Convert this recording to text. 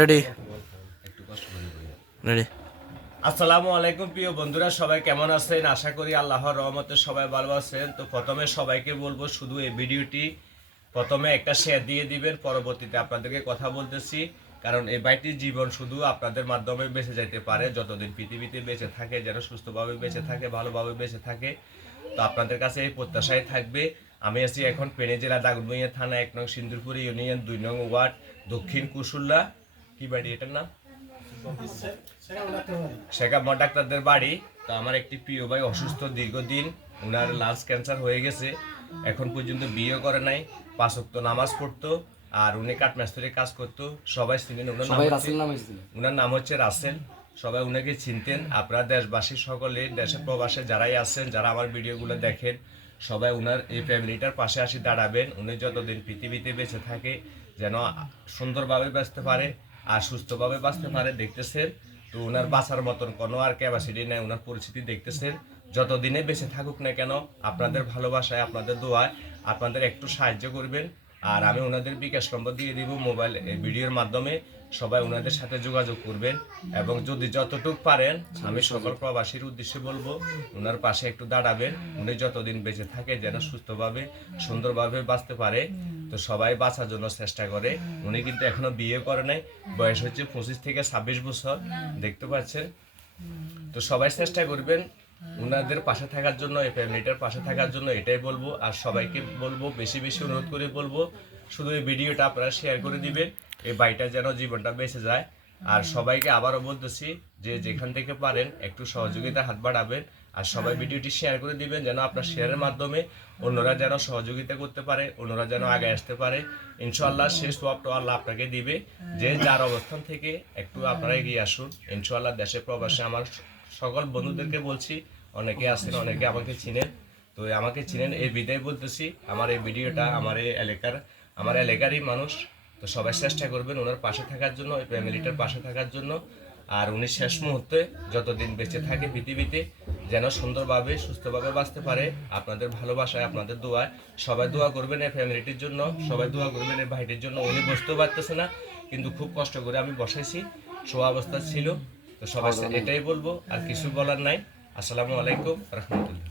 Ready ready আসসালামু আলাইকুম, প্রিয় বন্ধুরা, সবাই কেমন আছেন? আশা করি আল্লাহর রহমতে সবাই ভালো আছেন। তো প্রথমে সবাইকে বলব, শুধু এই ভিডিওটি প্রথমে একটা শেয়ার দিয়ে দিবেন, পরবর্তীতে আপনাদেরকে কথা বলতেছি। কারণ এই বাইটির জীবন শুধু আপনাদের মাধ্যমে বেঁচে যাইতে পারে। যতদিন পৃথিবীতে বেঁচে থাকে, যেন সুস্থভাবে বেঁচে থাকে, ভালোভাবে বেঁচে থাকে, তো আপনাদের কাছে এই প্রত্যাশাই থাকবে। আমি আছি এখন পেনে জেলা দাগনভূঞা থানা, এক নং সিন্দুরপুর ইউনিয়ন, দুই নং ওয়ার্ড, দক্ষিণ কুশুল্লা। কি বাড়ি এটার নাম? শেখাব ডাক্তারদের বাড়ি। তো আমার একটি প্রিয় ভাই অসুস্থ দীর্ঘদিন ওনার লাঞ্চ ক্যান্সার হয়ে গেছে। এখন পর্যন্ত বিয়ে করে নাই পাঁচক্ত নামাজ পড়তো আর উনি কাঠমাস্তুরি কাজ করতো। সবাই চিনেন ওনার নাম রাসেল নাম ওনার নাম হচ্ছে রাসেল। সবাই উনাকে চিনতেন। আপনারা দেশবাসী সকলে দেশে প্রবাসে যারাই আছেন যারা আমার ভিডিওগুলো দেখেন সবাই উনার এই ফ্যামিলিটার পাশে আসি দাঁড়াবেন। উনি যতদিন পৃথিবীতে বেঁচে থাকে যেন সুন্দরভাবে বাঁচতে পারে। আর সুস্থভাবে বাঁচতে পারে, দেখতেছেন। তো ওনার বাঁচার মতন কোনো আর ক্যাপাসিটি নেই ওনার পরিস্থিতি দেখতেছেন। যতদিনে বেঁচে থাকুক না কেন, আপনাদের ভালোবাসায়, আপনাদের দোয়ায়, আপনাদের একটু সাহায্য করবেন। আর আমি ওনাদের বিকাশ নম্বর দিয়ে দিব মোবাইল ভিডিওর মাধ্যমে। সবাই ওনাদের সাথে যোগাযোগ করবেন এবং যদি যতটুকু পারেন, আমি সকল প্রবাসীর উদ্দেশ্যে বলব, ওনার পাশে একটু দাঁড়াবেন। উনি যতদিন বেঁচে থাকে যেন সুস্থভাবে, সুন্দরভাবে বাঁচতে পারে। তো সবাই বাঁচার জন্য চেষ্টা করে। উনি কিন্তু এখনও বিয়ে করে নাই। বয়স হচ্ছে পঁচিশ থেকে ছাব্বিশ বছর। দেখতে পাচ্ছেন? তো সবাই চেষ্টা করবেন ওনাদের পাশে থাকার জন্য, এই ফ্যামিলিটার পাশে থাকার জন্য এটাই বলব। আর সবাইকে বলব, বেশি বেশি অনুরোধ করে বলব, শুধু এই ভিডিওটা আপনারা শেয়ার করে দিবেন, এই বাড়িটা যেন জীবনটা বেঁচে যায়। আর সবাইকে আবারও বলতেছি যে যেখান থেকে পারেন একটু সহযোগিতার হাত বাড়াবেন আর সবাই ভিডিওটি শেয়ার করে দিবেন যেন আপনার শেয়ারের মাধ্যমে অন্যরা যেন সহযোগিতা করতে পারে অন্যরা যেন আগে আসতে পারে। ইনশাল্লাহ শেষ সোয়াবটা আল্লাহ আপনাকে দিবে। যে যার অবস্থান থেকে একটু আপনারা এগিয়ে আসুন। ইনশাল্লাহ দেশে প্রবাসে আমার সকল বন্ধুদেরকে বলছি অনেকে আছেন অনেকে আমাকে চিনেন। তো আমাকে চিনেন এই বিদায় বলতেছি। আমার এই ভিডিওটা আমার এই এলাকার আমার এলাকারই মানুষ। তো সবাই চেষ্টা করবেন ওনার পাশে থাকার জন্য ওই ফ্যামিলিটার পাশে থাকার জন্য। আর উনি শেষ মুহূর্তে যতদিন বেঁচে থাকে পৃথিবীতে যেন সুন্দরভাবে সুস্থভাবে বাঁচতে পারে আপনাদের ভালোবাসায় আপনাদের দোয়ায়। সবাই দোয়া করবেন এই ফ্যামিলিটির জন্য সবাই দোয়া করবেন এই ভাইটির জন্য। উনি বসতেও পারতেছে না কিন্তু খুব কষ্ট করে আমি বসেছি শোয়া অবস্থা ছিল। তো সবাই এটাই বলব আর কিছু বলার নাই। আসসালামু আলাইকুম রহমতুল্লাহ।